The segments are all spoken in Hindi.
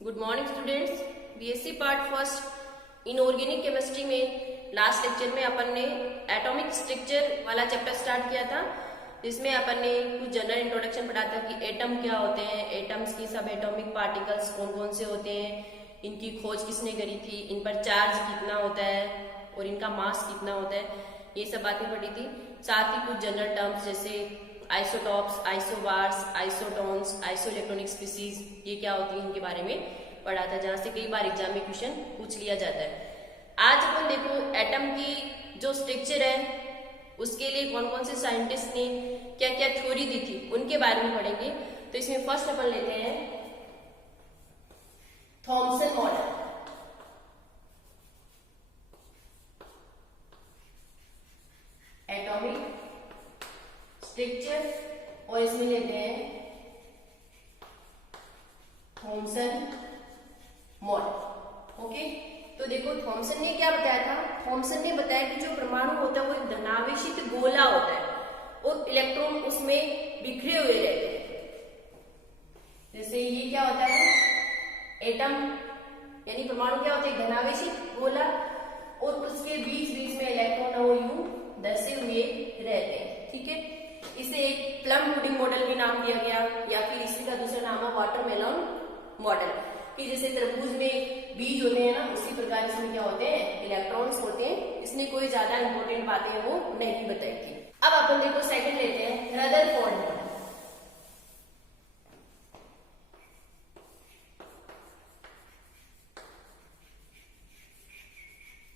Good morning students. BSc part first inorganic chemistry में लास्ट लेक्चर में अपन ने एटॉमिक स्ट्रक्चर वाला चैप्टर स्टार्ट किया था, जिसमें अपन ने कुछ जनरल इंट्रोडक्शन पढ़ा था कि एटम क्या होते हैं, एटम्स की सब एटॉमिक पार्टिकल्स कौन कौन से होते हैं, इनकी खोज किसने करी थी, इन पर चार्ज कितना होता है और इनका मास कितना होता है, ये सब बातें पढ़ी थी। साथ ही कुछ जनरल टर्म्स जैसे isotopes, isobars, isotones, isoelectronic species, ये क्या होती है इनके बारे में पढ़ा था, जहां से कई बार एग्जाम में क्वेश्चन पूछ लिया जाता है। आज अपन देखो एटम की जो स्ट्रक्चर है उसके लिए कौन कौन से साइंटिस्ट ने क्या क्या थ्योरी दी थी उनके बारे में पढ़ेंगे। तो इसमें फर्स्ट अपन लेते हैं थॉमसन मॉडल। एटॉमिक स्ट्रक्चर और इसमें लेते हैं थॉमसन मॉडल। ओके, तो देखो थॉमसन ने क्या बताया था। थॉमसन ने बताया कि जो परमाणु होता है वो एक धनावेशित गोला होता है और इलेक्ट्रॉन उसमें बिखरे हुए रहते हैं। जैसे ये क्या होता है, एटम यानी परमाणु क्या होता है, एक धनावेशित गोला और उसके बीच बीच में इलेक्ट्रॉन और यूं धंसे हुए रहते हैं। ठीक है, इसे एक प्लम पुडिंग मॉडल भी नाम दिया गया, या फिर इसी का दूसरा नाम है वाटरमेलन मॉडल, कि जैसे तरबूज में बीज होते हैं ना, उसी प्रकार इसमें क्या होते हैं, इलेक्ट्रॉन्स होते हैं। इसने कोई ज्यादा इंपॉर्टेंट बातें वो नहीं बताई थी। अब अपन देखो सेकंड लेते हैं रदरफोर्ड मॉडल।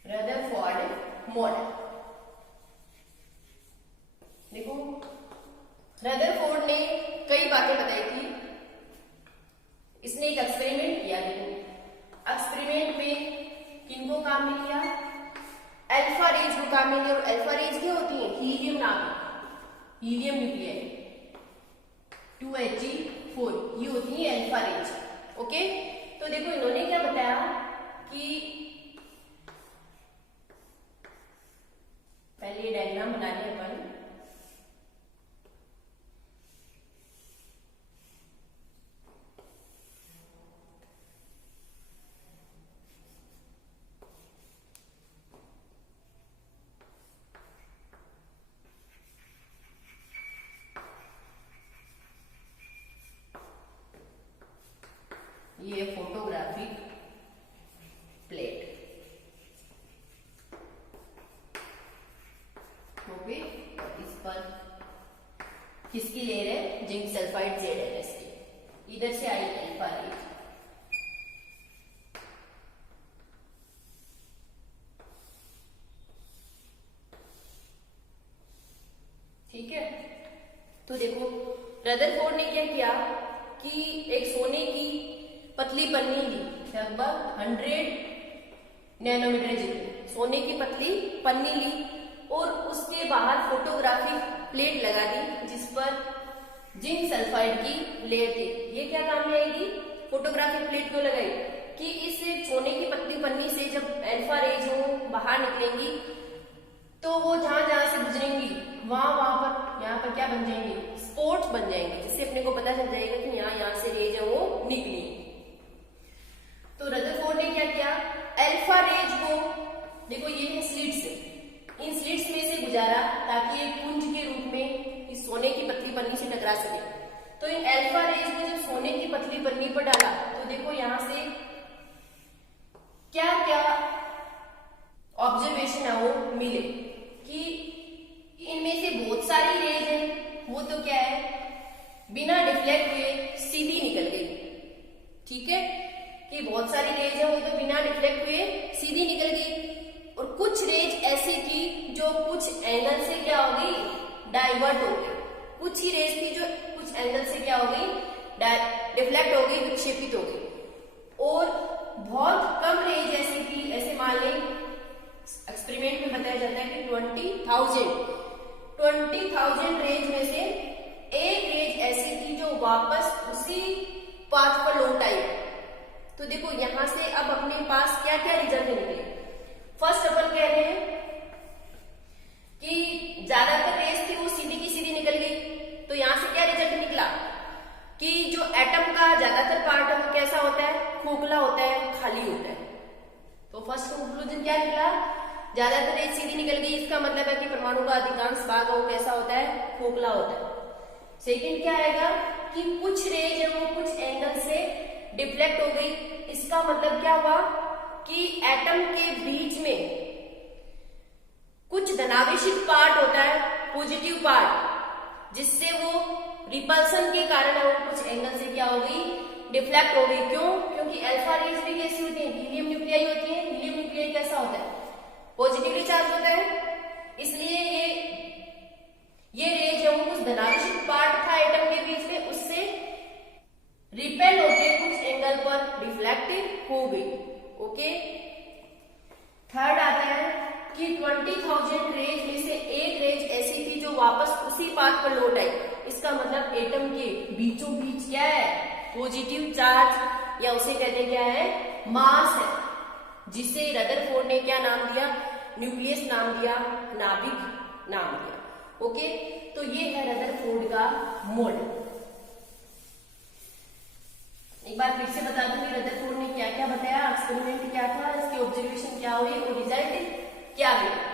रदरफोर्ड मॉडल देखो, रदरफोर्ड ने कई बातें बताई थी। इसने एक एक्सपेरिमेंट किया। देखो एक्सपेरिमेंट में किनको काम में लिया, अल्फा रेज को काम में लिया। और अल्फा रेज क्या होती है, हीलियम नाम, हीलियम न्यूक्लियर 2He4, ये होती है अल्फा रेज। ओके, तो देखो इन्होंने क्या बताया कि पहले डायग्राम बना लिया अपन। ये फोटोग्राफिक प्लेट। ओके, इस पर किसकी लेयर है, जिंक सल्फाइड ZnS की। इधर से आई अल्फा रेज। ठीक है, तो देखो रदरफोर्ड ने क्या किया कि एक सोने की पतली पन्नी ली, लगभग 100 नैनोमीटर जितनी सोने की पतली पन्नी ली और उसके बाहर फोटोग्राफिक प्लेट लगा दी, जिस पर जिंक सल्फाइड की लेयर थी। ये क्या काम में आएगी, फोटोग्राफिक प्लेट क्यों लगाई कि इस सोने की पतली पन्नी से जब अल्फा रेज हो बाहर निकलेंगी तो वो जहां जहां से गुजरेंगी वहां पर यहाँ पर क्या बन जाएंगे, स्पॉट्स बन जाएंगे, जिससे अपने को पता चल जाएगा कि यहाँ से रेज है वो निकली। तो रदरफोर्ड ने क्या किया, अल्फा रेज को देखो ये है स्लिट्स, इन स्लिट्स में से गुजारा ताकि एक पुंज के रूप में इस सोने की पतली पन्नी से टकरा सके। तो इन अल्फा रेज को जब सोने की पतली पन्नी पर डाला तो देखो यहां से क्या क्या ऑब्जर्वेशन है वो मिले कि इनमें से बहुत सारी रेज है वो तो क्या है, बिना डिफ्लेक्ट हुए सीधी निकल गई। ठीक है, कि बहुत सारी रेज है वो तो बिना डिफ्लेक्ट हुए सीधी निकल गई, और कुछ रेज ऐसी थी जो कुछ एंगल से क्या हो गई, डाइवर्ट हो गई। कुछ ही रेज थी जो कुछ एंगल से क्या हो गई, डिफ्लेक्ट हो गई, विक्षेपित हो गई। और बहुत कम रेज ऐसी थी, ऐसे मान लें एक्सपेरिमेंट में बताया जाता है कि 20,000 रेज में से एक रेज ऐसी थी जो वापस उसी पाथ पर लौट आई। तो देखो यहां से अब अपने पास क्या क्या रिजल्ट निकले। फर्स्ट अपन कह रहे हैं कि ज्यादातर रेज थी वो सीधी की सीधी निकल गई, तो यहां से क्या रिजल्ट निकला कि जो एटम का ज्यादातर पार्ट है वो कैसा होता है, खोखला होता है, खाली होता है। तो फर्स्ट कंक्लूजन क्या निकला, ज्यादातर रेज सीधी निकल गई, इसका मतलब है कि परमाणु का अधिकांश भाग वो कैसा होता है, खोखला होता है। सेकंड क्या आएगा कि कुछ रेज है वो कुछ एंगल से डिफ्लेक्ट हो गई, इसका मतलब क्या हुआ कि एटम के बीच में कुछ धनावेशित पार्ट होता है, पॉजिटिव पार्ट, जिससे वो रिपल्सन के कारण वो कुछ एंगल से क्या हो गई, डिफ्लेक्ट हो गई। क्यों? क्योंकि अल्फा रेज भी कैसी होती है, हीलियम न्यूक्लियाई होती है। हीलियम न्यूक्लियाई कैसा होता है, पॉजिटिवली चार्ज होता है, इसलिए ये रेज है वो कुछ धनावेशित पार्ट था एटम के बीच में, उससे रिपेल होके कुछ एंगल पर रिफ्लेक्ट हो गई। ओके, थर्ड आता है कि 20,000 रेज में से एक रेज ऐसी थी जो वापस उसी पाथ पर लौट आई, इसका मतलब एटम के बीचों बीच क्या है, पॉजिटिव चार्ज, या उसे कहते क्या है, मास है, जिसे रदरफोर्ड ने क्या नाम दिया, न्यूक्लियस नाम दिया, नाभिक नाम दिया। ओके, तो ये है रदरफोर्ड का मॉडल। एक बार फिर से बता दूंगी रदरफोर्ड ने क्या क्या बताया, एक्सपेरिमेंट क्या था, इसकी ऑब्जर्वेशन क्या हुई और रिजल्ट क्या मिला।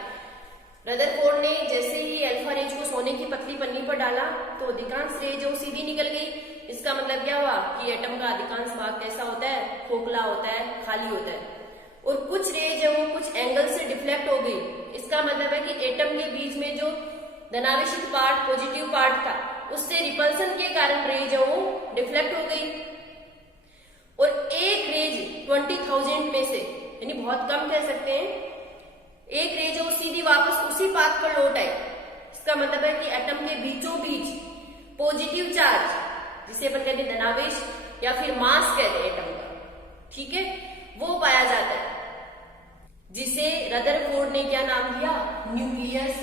रदरफोर्ड ने जैसे ही अल्फा रेज को सोने की पतली पन्नी पर डाला तो अधिकांश रेज वो सीधी निकल गई, इसका मतलब क्या हुआ कि एटम का अधिकांश भाग कैसा होता है, खोखला होता है, खाली होता है। और कुछ रेज है वो कुछ एंगल से डिफ्लेक्ट हो गई, इसका मतलब है कि एटम के बीच में जो धनावेशित पार्ट, पॉजिटिव पार्ट था, उससे रिपल्सन के कारण रेज है वो डिफ्लेक्ट हो गई। और एक रेज 20,000 में से, यानी बहुत कम कह सकते हैं, एक रेज वो सीधी वापस उसी पाथ पर लौट आई, इसका मतलब है कि एटम के बीचों बीच पॉजिटिव चार्ज, जिसे अपन कहते हैं धनावेश या फिर मास कहते हैं एटम का, ठीक है, वो पाया जाता है, जिसे रदरफोर्ड ने क्या नाम दिया, न्यूक्लियस,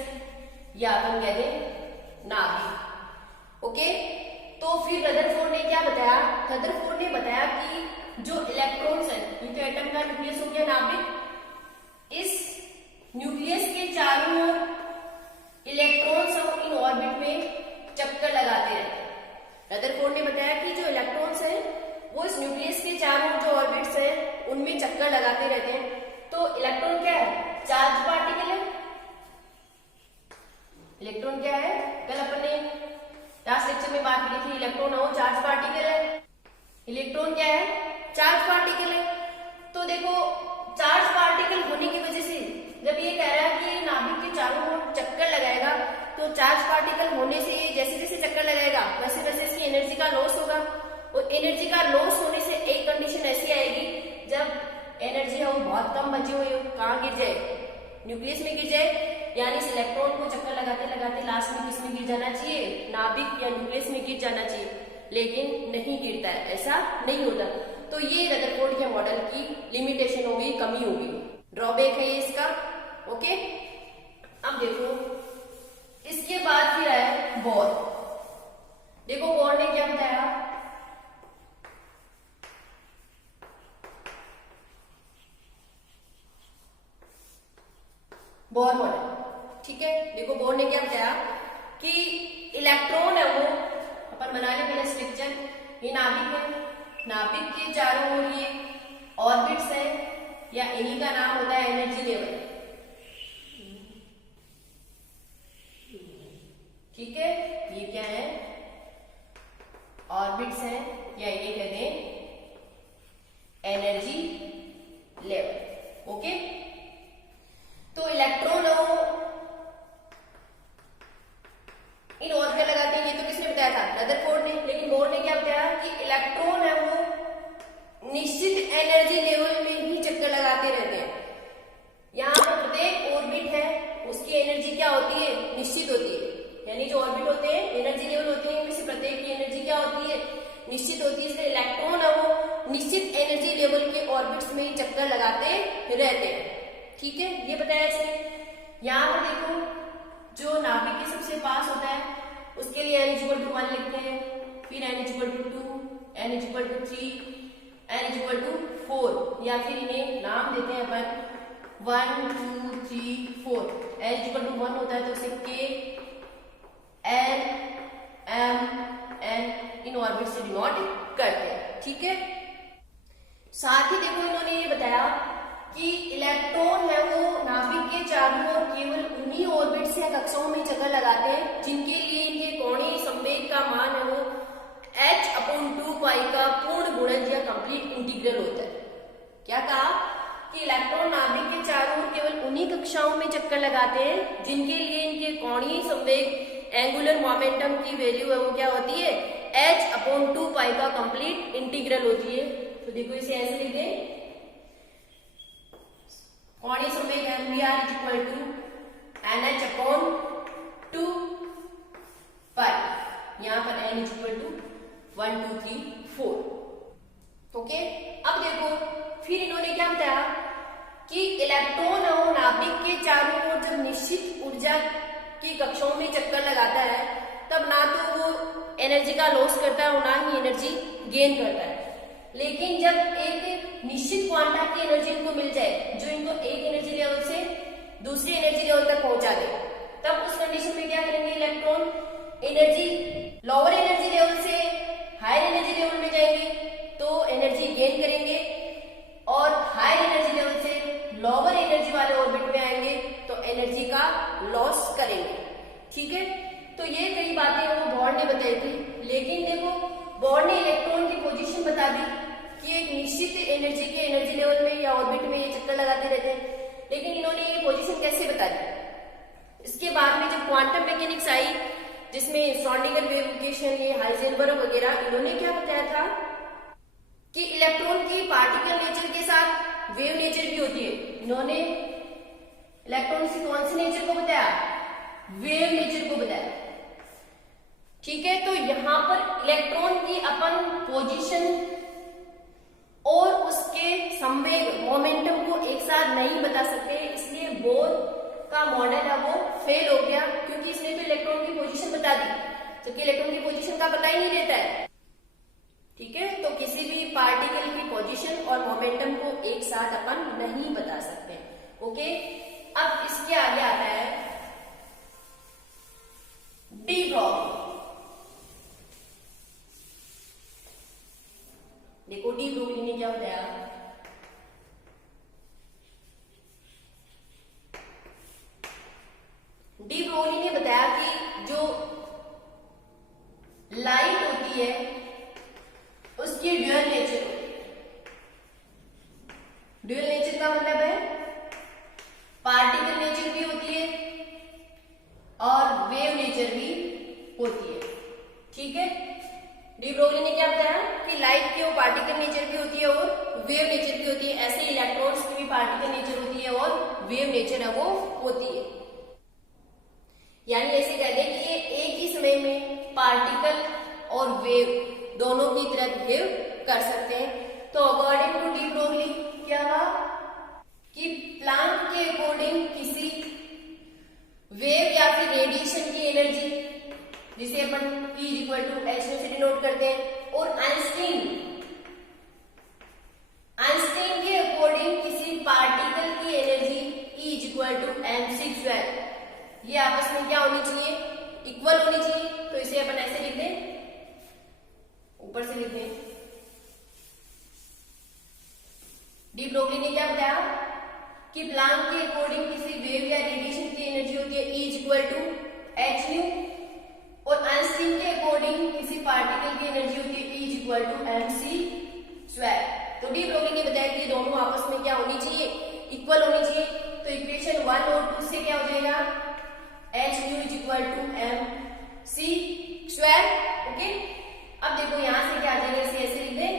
या अपन कहते हैं नाभिक। ओके, तो फिर रदरफोर्ड ने क्या बताया, रदरफोर्ड ने बताया कि जो इलेक्ट्रॉन्स है, ये तो एटम का न्यूक्लियस हो गया, नाभिक, इस न्यूक्लियस के चारों ओर इलेक्ट्रॉन्स इन ऑर्बिट में चक्कर लगाते रहते हैं। रदरफोर्ड ने बताया कि जो इलेक्ट्रॉन्स हैं वो इस न्यूक्लियस के चारों जो ऑर्बिट्स हैं उनमें चक्कर लगाते रहते हैं। तो इलेक्ट्रॉन क्या है, चार्ज पार्टिकल है। इलेक्ट्रॉन क्या है, कल अपन ने लास्ट लेक्चर में बात की थी, इलेक्ट्रॉन हो चार्ज पार्टिकल है। इलेक्ट्रॉन क्या है, चार्ज पार्टिकल है। तो देखो चार्ज पार्टिकल होने की वजह से जब ये कह रहा है कि नाभिक के चारों ओर चक्कर लगाएगा, तो चार्ज पार्टिकल होने से जैसे जैसे चक्कर लगाएगा वैसे वैसे इसकी एनर्जी का लॉस होगा, और एनर्जी का लॉस होने से एक कंडीशन ऐसी आएगी जब एनर्जी है वो बहुत कम बची हुई हो, कहाँ गिर जाए, न्यूक्लियस में गिर जाए, यानी इस इलेक्ट्रॉन को चक्कर लगाते लगाते लास्ट में किसमें गिर जाना चाहिए, नाभिक या न्यूक्लियस में गिर जाना चाहिए, लेकिन नहीं गिरता है, ऐसा नहीं होता। तो ये रदरफोर्ड के मॉडल की लिमिटेशन हो गई, कमी हो गई, ड्रॉबैक है ये इसका। ओके, अब देखो इसके बाद फिर आया बोर। देखो बोर ने क्या बताया, बोर मॉडल, ठीक है। देखो बोर ने क्या बताया कि इलेक्ट्रॉन है वो अपन बना ले पहले स्ट्रक्चर, ये नाभिक है, नाभिक के चारों ओर ये ऑर्बिट्स है, या इन्हीं का नाम होता है एनर्जी लेवल, ठीक है। ये क्या है, ऑर्बिट्स हैं, या ये कहते हैं एनर्जी लेवल। ओके, तो इलेक्ट्रॉन हो इन ऑर्बिटल लगाते हैं, ये तो किसने बताया था, रदरफोर्ड ने। लेकिन बोर ने क्या बताया कि इलेक्ट्रॉन है वो निश्चित एनर्जी लेवल में ही चक्कर लगाते रहते हैं। यहाँ पर प्रत्येक ऑर्बिट है उसकी एनर्जी क्या होती है, निश्चित होती है, यानी जो ऑर्बिट होते हैं एनर्जी लेवल होते हैं, इनमें से प्रत्येक की एनर्जी क्या होती है, निश्चित होती है। इसलिए इलेक्ट्रॉन है वो निश्चित एनर्जी लेवल के ऑर्बिट्स में ही चक्कर लगाते रहते हैं, ठीक है, ये बताया इसने। यहाँ पर देखो जो नाभिक के सबसे पास होता है उसके लिए n=1 लिखते हैं, फिर n=2, n=3, n=4, या फिर इन्हें नाम देते हैं अपन 1 2 3 4। n=1 होता है तो उसे k n m n in in orbit से डिनोट करते हैं। ठीक है, साथ ही देखो इन्होंने ये बताया कि इलेक्ट्रॉन है वो नाभिक के चारों ओर केवल उन्हीं ऑर्बिट्स या कक्षाओं में चक्कर लगाते हैं जिनके लिए इनके कोणीय संवेग का मान है वो h/2 का पूर्ण गुणज या कंप्लीट इंटीग्रल होता है। क्या कहा कि इलेक्ट्रॉन नाभिक के चारों ओर केवल उन्हीं कक्षाओं में चक्कर लगाते हैं जिनके लिए इनके कोणीय संवेग एंगुलर मोमेंटम की वैल्यू है वो क्या होती है h/2 का कंप्लीट इंटीग्रल होती है। तो देखो इसे ऐसे लिख दें, कोणीय संवेग mvr इक्वल टू nh/2 पाई, यहाँ पर n इक्वल टू 1 2 3 4। ओके, अब देखो फिर इन्होंने क्या बताया कि इलेक्ट्रॉन और नाभिक के चारों ओर जब निश्चित ऊर्जा की कक्षाओं में चक्कर लगाता है तब ना तो वो एनर्जी का लॉस करता है और ना ही एनर्जी गेन करता है। लेकिन जब एक निश्चित क्वांटा की एनर्जी इनको मिल जाए जो इनको एक एनर्जी लेवल से दूसरी एनर्जी लेवल तक पहुंचा दे, तब उस कंडीशन में क्या करेंगे electron energy lower energy level से हायर एनर्जी लेवल में जाएंगे तो एनर्जी गेन करेंगे और हायर एनर्जी लेवल से लोअर एनर्जी वाले ऑर्बिट में आएंगे तो एनर्जी का लॉस करेंगे। ठीक है, तो ये कई बातें वो बोर्ड ने बताई थी, लेकिन देखो बोर्ड ने इलेक्ट्रॉन की पोजीशन बता दी कि एक निश्चित एनर्जी के एनर्जी लेवल में या ऑर्बिट में ये चक्कर लगाते रहते हैं, लेकिन इन्होंने ये पोजीशन कैसे बता दी। इसके बाद में जब क्वांटम मैकेनिक्स आई जिसमें श्रोडिंगर वेव इक्वेशन, ये हाइजेनबर्ग वगैरह, इन्होंने क्या बताया था कि इलेक्ट्रॉन की पार्टिकल नेचर के साथ वेव नेचर भी होती है। इन्होंने इलेक्ट्रॉन से कौन से नेचर को बताया, वेव नेचर को बताया। ठीक है, तो यहां पर इलेक्ट्रॉन की अपन पोजीशन और उसके संवेग मोमेंटम को एक साथ नहीं बता सकते, इसलिए बोर का मॉडल है वो फेल हो गया क्योंकि इसने तो इलेक्ट्रॉन की पोजीशन बता दी जबकि इलेक्ट्रॉन की पोजीशन का पता ही नहीं रहता है। ठीक है, तो किसी भी पार्टिकल की पोजीशन और मोमेंटम को एक साथ अपन नहीं बता सकते। ओके, अब इसके आगे आता है डी ब्रोगली। देखो डी ब्रोगली ने क्या बताया, डी ब्रोगली ने बताया कि जो लाइट होती है उसकी ड्यूअल नेचर होती है। ड्यूअल नेचर का मतलब है पार्टिकल नेचर भी होती है और वेव नेचर भी होती है। ठीक है, डी ब्रोगली ने क्या बताया कि लाइट की वो पार्टिकल नेचर भी होती है और वेव नेचर भी होती है, ऐसे इलेक्ट्रॉन्स की भी पार्टिकल नेचर होती है और वेव नेचर है वो होती है। यानी ऐसे कह दें कि ये एक ही समय में पार्टिकल और वेव दोनों की तरह बिहेव कर सकते हैं। तो अकॉर्डिंग टू डी ब्रोगली क्या कहा कि प्लांक के अकॉर्डिंग किसी वेव या फिर रेडिएशन की एनर्जी जिसे अपन E इक्वल टू एच से डिनोट करते हैं, और आइंस्टीन के अकॉर्डिंग किसी पार्टिकल की energy E equal to mc², ये आपस में क्या होनी चाहिए, इक्वल होनी चाहिए। तो इसे अपन ऐसे लिख दें, ऊपर से लिख दें, डी ब्रोगली ने क्या बताया कि प्लांक के अकॉर्डिंग किसी वेव या रेडिएशन की एनर्जी होती है E equal to h nu, और आइंस्टीन के अकॉर्डिंग किसी पार्टिकल की एनर्जी होती है E इक्वल टू mc²। तो डी ब्रोगली ने बताया कि दोनों आपस में क्या होनी चाहिए, इक्वल होनी चाहिए। तो इक्वेशन 1 और 2 से क्या हो जाएगा, h nu equal to mc²। ओके, अब देखो यहां से क्या आ जाएगा, इसे ऐसे लिख दें,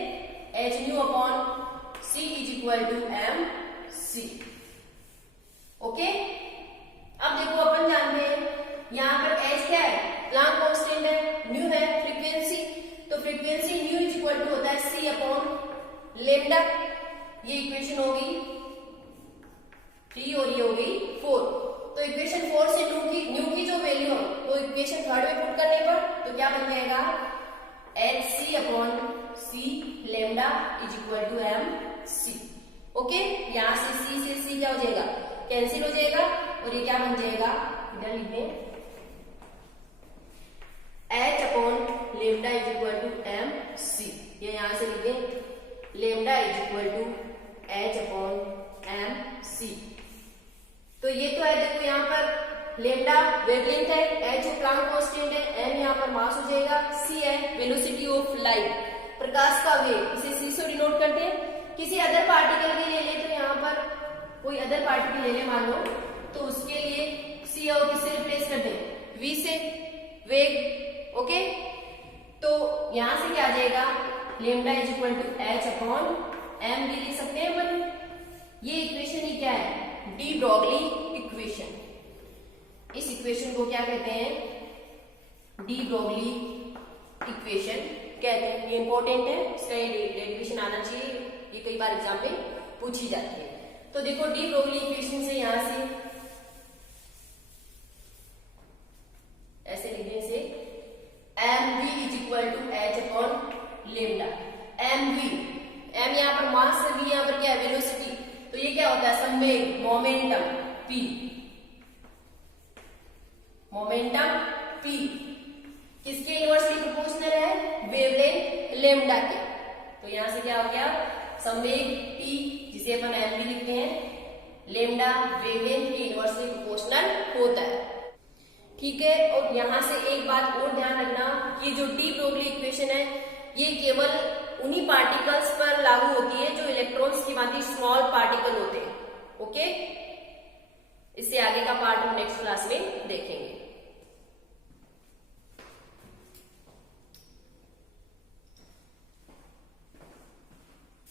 h nu upon c equal to mc। ओके, अब देखो अपन जानते हैं यहां पर h क्या है, प्लांक कांस्टेंट है, न्यू है फ्रीक्वेंसी, तो फ्रीक्वेंसी न्यू इक्वल टू होता है c अपॉन लेमडा। ये इक्वेशन हो गई 3 और ये हो गई 4। तो इक्वेशन 4 से न्यू की जो वैल्यू है वो इक्वेशन 3 में पुट करने पर तो क्या बन जाएगा, hc upon c lambda is equal to mc। ओके, यहां से c क्या हो जाएगा, कैंसिल हो जाएगा, और ये क्या बन जाएगा, इधर लिख दें, h upon lambda is equal to lambda is equal to h/mc। तो ये तो है, देखो यहाँ पर लेमडा वेवलेंथ है, h प्लांक कांस्टेंट है, m यहाँ पर मास हो जाएगा, c है वेलोसिटी ऑफ लाइट, प्रकाश का वेग, इसे c से डिनोट करते हैं। किसी अदर पार्टिकल के ले ले, तो यहाँ पर कोई अदर पार्टिकल ले ले मान लो, तो उसके लिए c और किससे रिप्लेस कर दें, v से, वेग। ओके, तो यहां से क्या आ जाएगा, lambda is equal to h/m भी लिख सकते हैं अपन। ये इक्वेशन ही क्या है, डी ब्रॉगली इक्वेशन। इस इक्वेशन को क्या कहते हैं, डी ब्रॉगली इक्वेशन कहते हैं। ये इंपॉर्टेंट है, इसका डेरिवेशन आना चाहिए, ये कई बार एग्जाम में पूछी जाती है। तो देखो डी ब्रॉगली इक्वेशन से यहां से ऐसे लिखने से mv is equal to h/λ। mv, m यहाँ पर मास है, v यहाँ पर क्या है, वेलोसिटी। तो ये क्या होता है, संवेग, मोमेंटम p, मोमेंटम p किसके इनवर्सली प्रोपोर्शनल है, वेवलेंथ लेमडा के। तो यहां से क्या हो गया, संवेग p जिसे अपन mv लिखते हैं, लेमडा वेवलेंथ के इनवर्सली प्रोपोर्शनल होता है। ठीक है, और यहां से एक बात और ध्यान रखना कि जो डी ब्रॉगली इक्वेशन है ये केवल उन्हीं पार्टिकल्स पर लागू होती है जो इलेक्ट्रॉन्स की भांति स्मॉल पार्टिकल होते हैं। ओके, इससे आगे का पार्ट हम नेक्स्ट क्लास में देखेंगे।